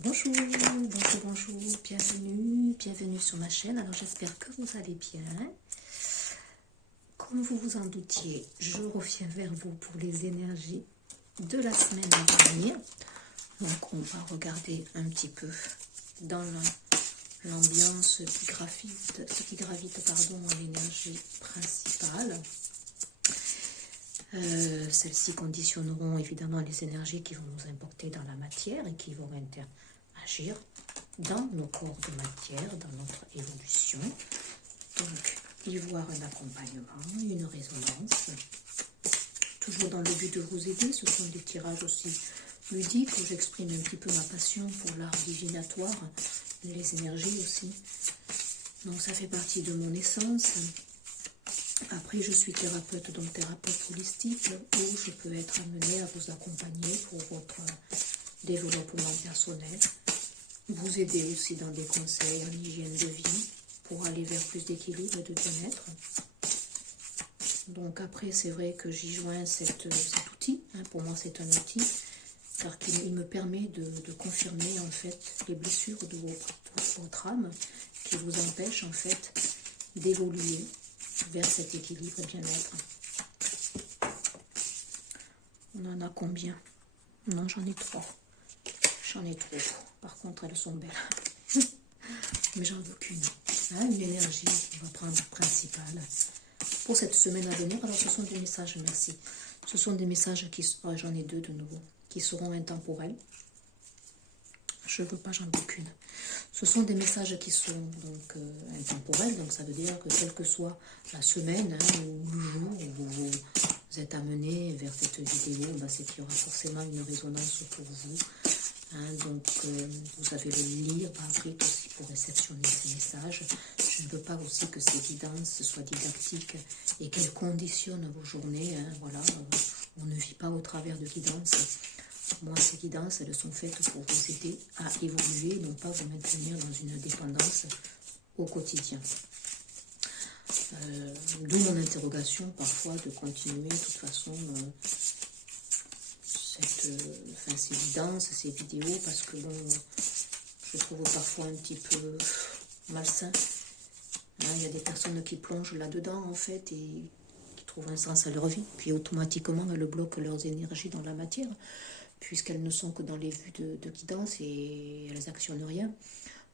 Bonjour, bonjour, bienvenue sur ma chaîne. Alors j'espère que vous allez bien. Comme vous vous en doutiez, je reviens vers vous pour les énergies de la semaine à venir. Donc on va regarder un petit peu dans l'ambiance qui gravite à l'énergie principale. Celles-ci conditionneront évidemment les énergies qui vont nous impacter dans la matière et qui vont agir dans nos corps de matière, dans notre évolution. Donc, y voir un accompagnement, une résonance, toujours dans le but de vous aider. Ce sont des tirages aussi ludiques où j'exprime un petit peu ma passion pour l'art divinatoire, les énergies aussi. Donc ça fait partie de mon essence. Après, je suis thérapeute, donc thérapeute holistique, où je peux être amenée à vous accompagner pour votre développement personnel, vous aider aussi dans des conseils en hygiène de vie, pour aller vers plus d'équilibre et de bien-être. Donc après, c'est vrai que j'y joins cet outil, pour moi c'est un outil, car il me permet de confirmer en fait les blessures de votre âme, qui vous empêchent en fait d'évoluer vers cet équilibre bien-être. On en a combien? Non, j'en ai 3. J'en ai trop. Par contre, elles sont belles. Mais j'en veux qu'une. Une énergie, on va prendre principale. Pour cette semaine à venir, alors ce sont des messages, merci. Ce sont des messages qui seront, j'en ai 2 de nouveau, qui seront intemporels. Je ne veux pas, j'en veux qu'une. Ce sont des messages qui sont donc intemporels, donc ça veut dire que quelle que soit la semaine ou le jour où vous êtes amené vers cette vidéo, c'est qu'il y aura forcément une résonance pour vous. Donc vous avez le lire gratuit aussi pour réceptionner ces messages. Je ne veux pas aussi que ces guidances soient didactiques et qu'elles conditionnent vos journées. Voilà, on ne vit pas au travers de guidances. Moi, ces guidances, elles sont faites pour vous aider à évoluer, non pas vous maintenir dans une dépendance au quotidien. D'où mon interrogation parfois de continuer de toute façon ces guidances, ces vidéos, parce que bon, je trouve parfois un petit peu malsain. Il y a des personnes qui plongent là-dedans en fait et qui trouvent un sens à leur vie, puis automatiquement elles bloquent leurs énergies dans la matière, puisqu'elles ne sont que dans les vues de guidance et elles n'actionnent rien.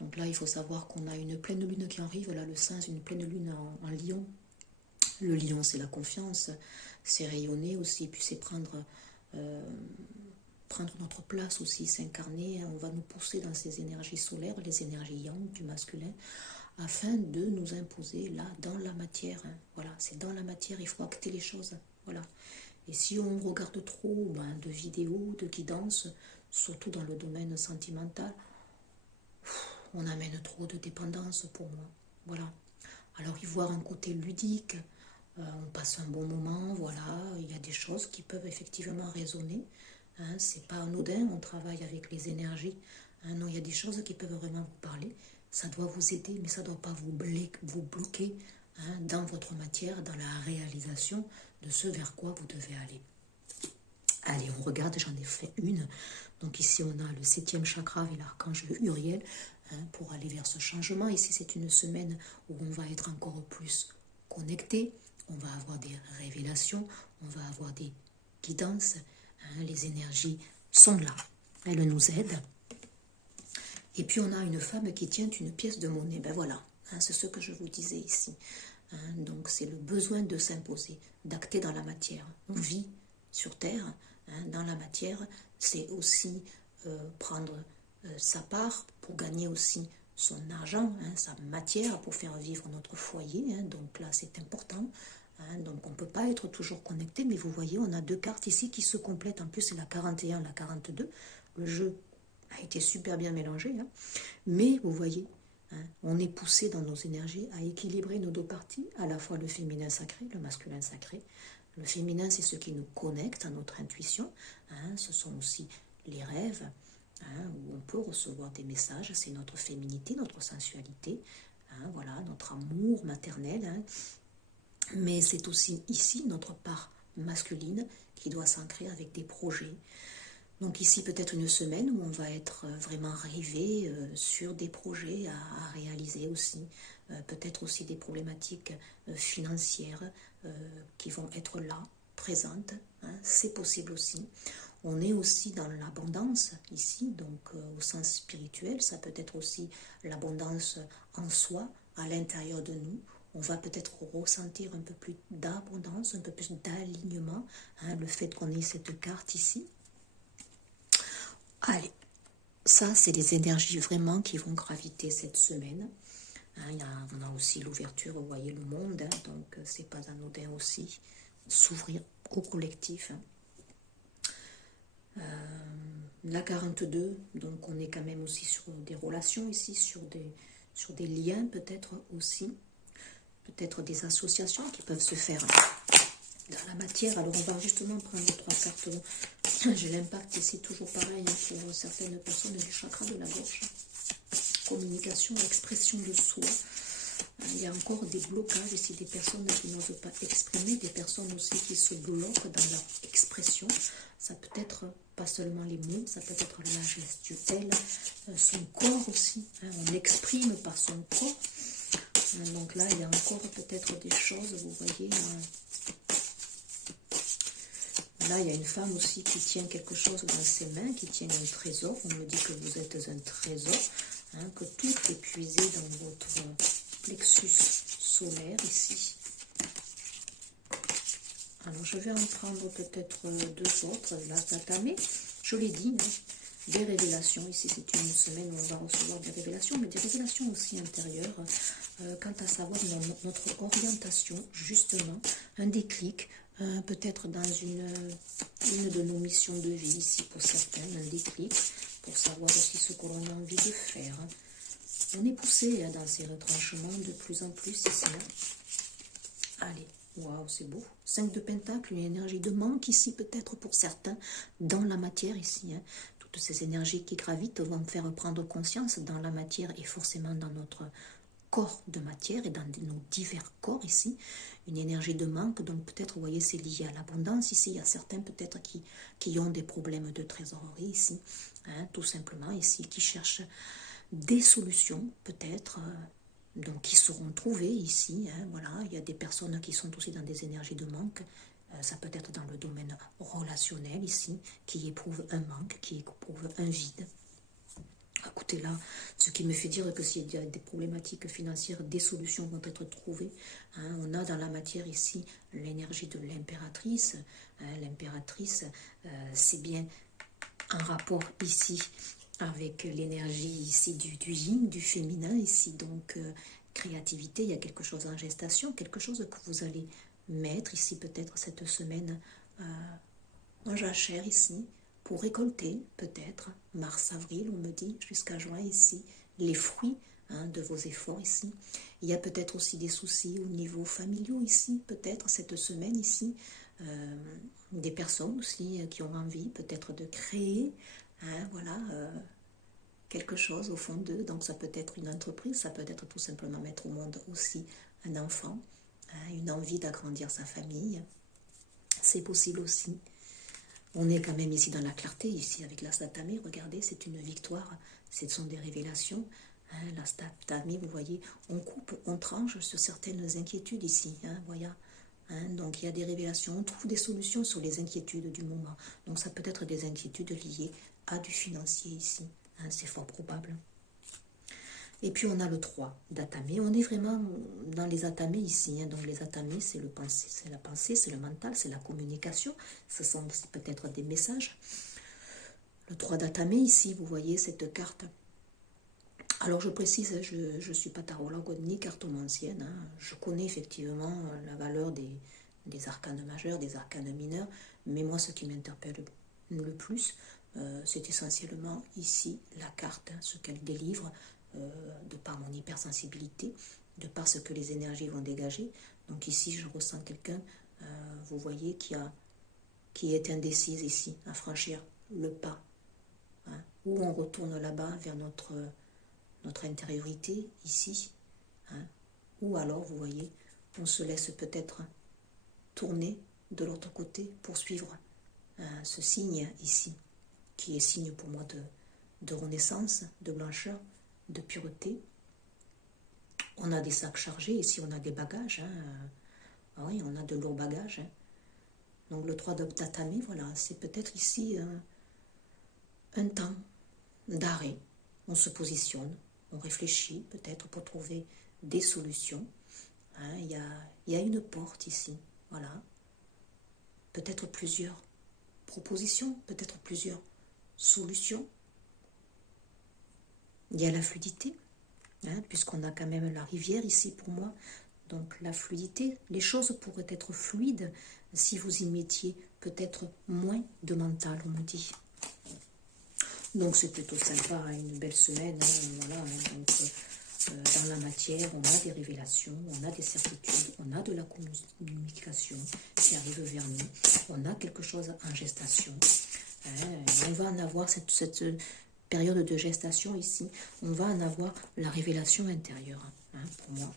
Donc là, il faut savoir qu'on a une pleine lune qui arrive, là, le 5, une pleine lune en lion. Le lion, c'est la confiance, c'est rayonner aussi, puis c'est prendre notre place aussi, s'incarner. On va nous pousser dans ces énergies solaires, les énergies yang du masculin, afin de nous imposer là, dans la matière. Voilà, c'est dans la matière, il faut acter les choses. Voilà. Et si on regarde trop de vidéos, de guidance, surtout dans le domaine sentimental, on amène trop de dépendance pour moi. Voilà. Alors y voir un côté ludique, on passe un bon moment, voilà, il y a des choses qui peuvent effectivement résonner. C'est pas anodin, on travaille avec les énergies. Non, il y a des choses qui peuvent vraiment vous parler. Ça doit vous aider, mais ça ne doit pas vous bloquer dans votre matière, dans la réalisation de ce vers quoi vous devez aller. Allez, on regarde, j'en ai fait une. Donc ici, on a le 7e chakra et l'archange Uriel pour aller vers ce changement. Ici, c'est une semaine où on va être encore plus connecté. On va avoir des révélations, on va avoir des guidances. Les énergies sont là, elles nous aident. Et puis, on a une femme qui tient une pièce de monnaie. Ben voilà, c'est ce que je vous disais ici. Donc, c'est le besoin de s'imposer, d'acter dans la matière. On vit sur Terre, dans la matière, c'est aussi prendre sa part pour gagner aussi son argent, sa matière pour faire vivre notre foyer. Donc là, c'est important. Donc on ne peut pas être toujours connecté, mais vous voyez, on a 2 cartes ici qui se complètent. En plus, c'est la 41, la 42. Le jeu a été super bien mélangé. Mais vous voyez, on est poussé dans nos énergies à équilibrer nos 2 parties, à la fois le féminin sacré, le masculin sacré. Le féminin, c'est ce qui nous connecte à notre intuition. Ce sont aussi les rêves, où on peut recevoir des messages. C'est notre féminité, notre sensualité, voilà, notre amour maternel. Mais c'est aussi ici notre part masculine qui doit s'ancrer avec des projets, Donc ici, peut-être une semaine où on va être vraiment arrivé sur des projets à réaliser aussi. Peut-être aussi des problématiques financières qui vont être là, présentes. Hein, c'est possible aussi. On est aussi dans l'abondance ici, donc au sens spirituel. Ça peut être aussi l'abondance en soi, à l'intérieur de nous. On va peut-être ressentir un peu plus d'abondance, un peu plus d'alignement. Hein, le fait qu'on ait cette carte ici. Allez, ça c'est les énergies vraiment qui vont graviter cette semaine. Hein, on a aussi l'ouverture, vous voyez le monde, hein, donc c'est pas anodin aussi, s'ouvrir au collectif. Hein. La 42, donc on est quand même aussi sur des relations ici, sur des liens peut-être aussi, peut-être des associations qui peuvent se faire dans la matière. Alors on va justement prendre 3 cartes. J'ai l'impact ici toujours pareil hein, pour certaines personnes du chakra de la gorge. Communication, expression de soi. Il y a encore des blocages ici, des personnes qui n'osent pas exprimer, des personnes aussi qui se bloquent dans leur expression. Ça peut être pas seulement les mots, ça peut être la gestuelle, son corps aussi. Hein, on exprime par son corps. Donc là, il y a encore peut-être des choses, vous voyez. Là, il y a une femme aussi qui tient quelque chose dans ses mains, qui tient un trésor. On me dit que vous êtes un trésor, hein, que tout est puisé dans votre plexus solaire ici. Alors, je vais en prendre peut-être 2 autres. Là, Tatame, je l'ai dit, hein, des révélations. Ici, c'est une semaine où on va recevoir des révélations, mais des révélations aussi intérieures. Quant à savoir notre orientation, justement, un déclic, peut-être dans une de nos missions de vie ici pour certains, un déclic pour savoir aussi ce que l'on a envie de faire. On est poussé hein, dans ces retranchements de plus en plus ici. Hein. Allez, waouh, c'est beau. 5 de Pentacle, une énergie de manque ici peut-être pour certains dans la matière ici. Hein. Toutes ces énergies qui gravitent vont faire prendre conscience dans la matière et forcément dans notre corps de matière et dans nos divers corps ici, une énergie de manque, donc peut-être, vous voyez, c'est lié à l'abondance ici, il y a certains peut-être qui ont des problèmes de trésorerie ici, hein, tout simplement ici, qui cherchent des solutions peut-être, donc qui seront trouvées ici, hein, voilà, il y a des personnes qui sont aussi dans des énergies de manque, ça peut être dans le domaine relationnel ici, qui éprouvent un manque, qui éprouvent un vide. Écoutez là, ce qui me fait dire que s'il y a des problématiques financières, des solutions vont être trouvées. Hein, on a dans la matière ici l'énergie de l'impératrice. Hein, l'impératrice, c'est bien un rapport ici avec l'énergie ici du yin, du féminin ici. Donc créativité, il y a quelque chose en gestation, quelque chose que vous allez mettre ici peut-être cette semaine en jachère ici. Pour récolter, peut-être, mars-avril, on me dit, jusqu'à juin ici, les fruits hein, de vos efforts ici. Il y a peut-être aussi des soucis au niveau familial ici, peut-être cette semaine ici. Des personnes aussi qui ont envie peut-être de créer, hein, voilà, quelque chose au fond d'eux. Donc ça peut être une entreprise, ça peut être tout simplement mettre au monde aussi un enfant, hein, une envie d'agrandir sa famille. C'est possible aussi. On est quand même ici dans la clarté, ici avec la Statame, regardez, c'est une victoire, ce sont des révélations. Hein, la Statame, vous voyez, on coupe, on tranche sur certaines inquiétudes ici, hein, voilà. Hein, donc il y a des révélations, on trouve des solutions sur les inquiétudes du moment. Donc ça peut être des inquiétudes liées à du financier ici, hein, c'est fort probable. Et puis on a le 3 d'Atame. On est vraiment dans les Atame ici. Hein. Donc les Atame, c'est le pensée, c'est la pensée, c'est le mental, c'est la communication. Ce sont peut-être des messages. Le 3 d'Atame ici, vous voyez cette carte. Alors je précise, je ne suis pas tarologue ni cartomancienne. Hein. Je connais effectivement la valeur des arcanes majeurs, des arcanes mineurs. Mais moi, ce qui m'interpelle le plus, c'est essentiellement ici la carte, hein, ce qu'elle délivre. De par mon hypersensibilité, de par ce que les énergies vont dégager. Donc ici, je ressens quelqu'un, vous voyez, qui est indécise ici, à franchir le pas. Hein, ou on retourne là-bas vers notre intériorité, ici. Hein, ou alors, vous voyez, on se laisse peut-être tourner de l'autre côté pour suivre ce signe ici. qui est signe pour moi de renaissance, de blancheur, de pureté. On a des sacs chargés, ici on a des bagages, hein. Ah oui, on a de lourds bagages, hein. Donc le 3 de tatami, voilà, c'est peut-être ici un temps d'arrêt. On se positionne, on réfléchit peut-être pour trouver des solutions. Hein, il y a une porte ici, voilà. Peut-être plusieurs propositions, peut-être plusieurs solutions. Il y a la fluidité, hein, puisqu'on a quand même la rivière ici pour moi. Donc la fluidité, les choses pourraient être fluides si vous y mettiez peut-être moins de mental, on me dit. Donc c'est plutôt sympa, hein, une belle semaine, hein, voilà, hein, donc, dans la matière, on a des révélations, on a des certitudes, on a de la communication qui arrive vers nous, on a quelque chose en gestation. Hein, on va en avoir cette période de gestation ici, on va en avoir la révélation intérieure, hein, pour moi.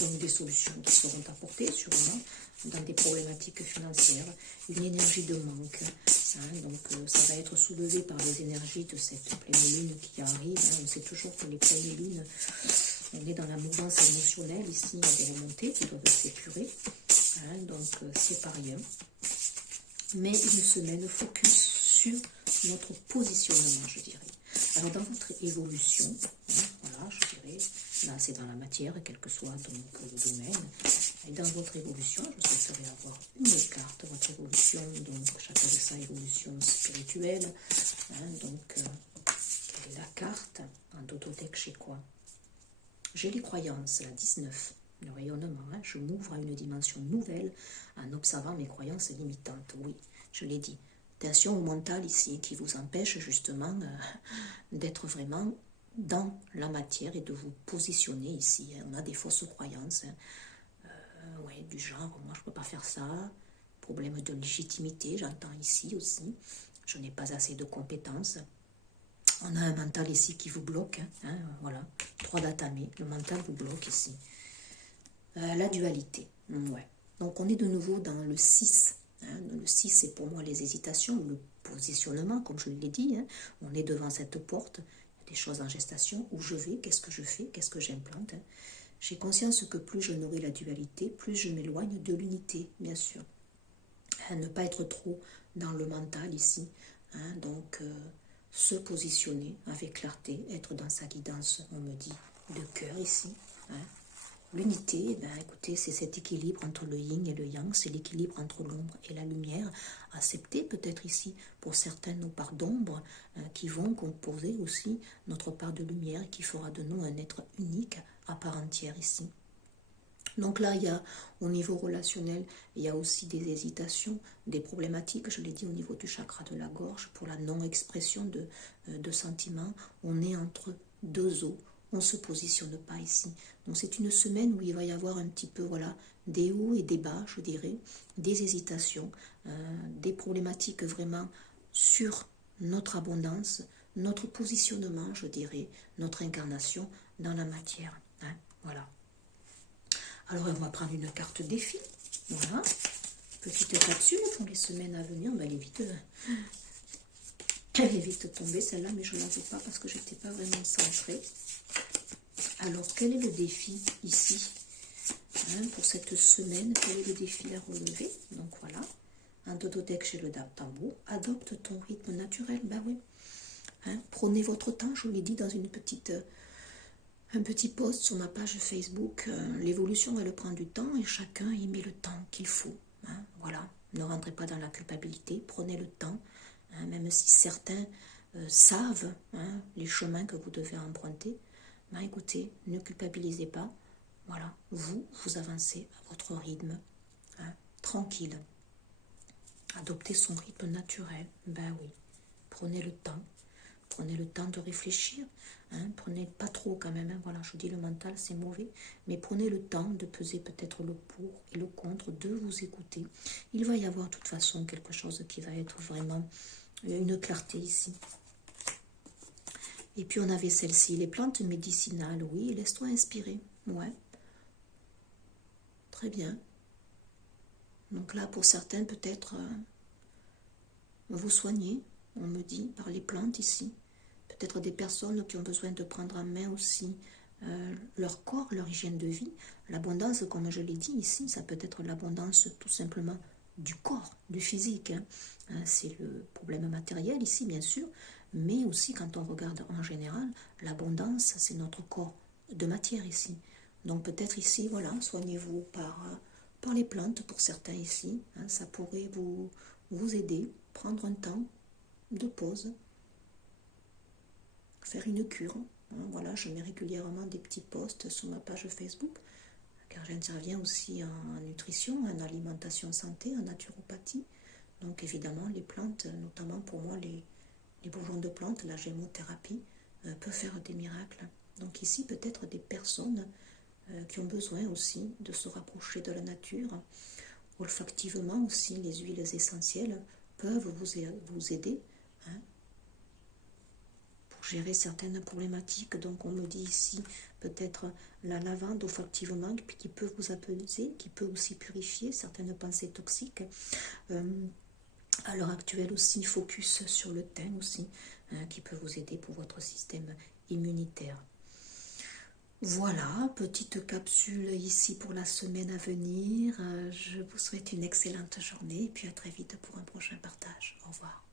Donc des solutions qui seront apportées sûrement dans des problématiques financières, une énergie de manque. Hein, donc ça va être soulevé par les énergies de cette pleine lune qui arrive. Hein. On sait toujours que les pleines lunes, on est dans la mouvance émotionnelle. Ici, il y a des remontées qui doivent s'épurer. Hein, donc c'est pas rien. Mais une semaine focus sur notre positionnement, je dirais. Alors dans votre évolution, hein, voilà, je dirais, là c'est dans la matière, quel que soit donc le domaine, et dans votre évolution, je souhaiterais avoir une carte, votre évolution, donc j'appelle ça évolution spirituelle, hein, donc quelle est la carte, en Dodo-deck chez quoi? J'ai les croyances, la 19, le rayonnement, hein, je m'ouvre à une dimension nouvelle en observant mes croyances limitantes, oui, je l'ai dit. Attention au mental ici, qui vous empêche justement d'être vraiment dans la matière et de vous positionner ici. On a des fausses croyances, ouais, du genre, moi je ne peux pas faire ça, problème de légitimité, j'entends ici aussi, je n'ai pas assez de compétences. On a un mental ici qui vous bloque, hein, voilà, 3 datamés, le mental vous bloque ici. La dualité, ouais. Donc on est de nouveau dans le 6. Hein, le 6, c'est pour moi les hésitations, le positionnement, comme je l'ai dit. Hein, on est devant cette porte, il y a des choses en gestation, où je vais, qu'est-ce que je fais, qu'est-ce que j'implante. Hein. J'ai conscience que plus je nourris la dualité, plus je m'éloigne de l'unité, bien sûr. Hein, ne pas être trop dans le mental ici. Hein, donc, se positionner avec clarté, être dans sa guidance, on me dit, de cœur ici. Hein. L'unité, ben, écoutez, c'est cet équilibre entre le yin et le yang, c'est l'équilibre entre l'ombre et la lumière. Accepter peut-être ici, pour certains, nos parts d'ombre qui vont composer aussi notre part de lumière qui fera de nous un être unique à part entière ici. Donc là, il y a au niveau relationnel, il y a aussi des hésitations, des problématiques, je l'ai dit au niveau du chakra de la gorge, pour la non-expression de sentiments. On est entre deux eaux. On ne se positionne pas ici. Donc c'est une semaine où il va y avoir un petit peu, voilà, des hauts et des bas, je dirais, des hésitations, des problématiques vraiment sur notre abondance, notre positionnement, je dirais, notre incarnation dans la matière. Hein, voilà. Alors on va prendre une carte défi. Voilà. Petite capsule pour les semaines à venir. Ben, elle est vite tombée celle-là, mais je ne la veux pas parce que je n'étais pas vraiment centrée. Alors, quel est le défi ici, hein, pour cette semaine? Quel est le défi à relever? Donc voilà, un dodo-deck chez le tambour. Adopte ton rythme naturel, ben oui. Hein, prenez votre temps, je vous l'ai dit dans un petit post sur ma page Facebook. L'évolution, elle prend du temps et chacun y met le temps qu'il faut. Hein, voilà, ne rentrez pas dans la culpabilité, prenez le temps, hein, même si certains savent, hein, les chemins que vous devez emprunter. Ben écoutez, ne culpabilisez pas. Voilà, vous avancez à votre rythme, hein, tranquille. Adoptez son rythme naturel. Ben oui, prenez le temps. Prenez le temps de réfléchir. Hein, prenez pas trop quand même. Hein, voilà, je vous dis le mental, c'est mauvais. Mais prenez le temps de peser peut-être le pour et le contre, de vous écouter. Il va y avoir de toute façon quelque chose qui va être vraiment une clarté ici. Et puis on avait celle-ci, les plantes médicinales, oui, laisse-toi inspirer, ouais. Très bien. Donc là, pour certains, peut-être vous soigner, on me dit, par les plantes ici. Peut-être des personnes qui ont besoin de prendre en main aussi leur corps, leur hygiène de vie. L'abondance, comme je l'ai dit ici, ça peut être l'abondance tout simplement du corps, du physique. Hein. C'est le problème matériel ici, bien sûr, mais aussi quand on regarde en général, l'abondance, c'est notre corps de matière ici. Donc peut-être ici, voilà, soignez-vous par les plantes pour certains ici. Hein, ça pourrait vous aider, prendre un temps de pause, faire une cure. Hein, voilà, je mets régulièrement des petits posts sur ma page Facebook, car j'interviens aussi en nutrition, en alimentation santé, en naturopathie. Donc évidemment, les plantes, notamment pour moi, les bourgeons de plantes, la gémothérapie, peut faire des miracles. Donc ici, peut-être des personnes qui ont besoin aussi de se rapprocher de la nature. Olfactivement aussi, les huiles essentielles peuvent vous aider, hein, pour gérer certaines problématiques. Donc on me dit ici peut-être la lavande olfactivement qui peut vous apaiser, qui peut aussi purifier certaines pensées toxiques. À l'heure actuelle aussi, focus sur le thym aussi, hein, qui peut vous aider pour votre système immunitaire. Voilà, petite capsule ici pour la semaine à venir. Je vous souhaite une excellente journée et puis à très vite pour un prochain partage. Au revoir.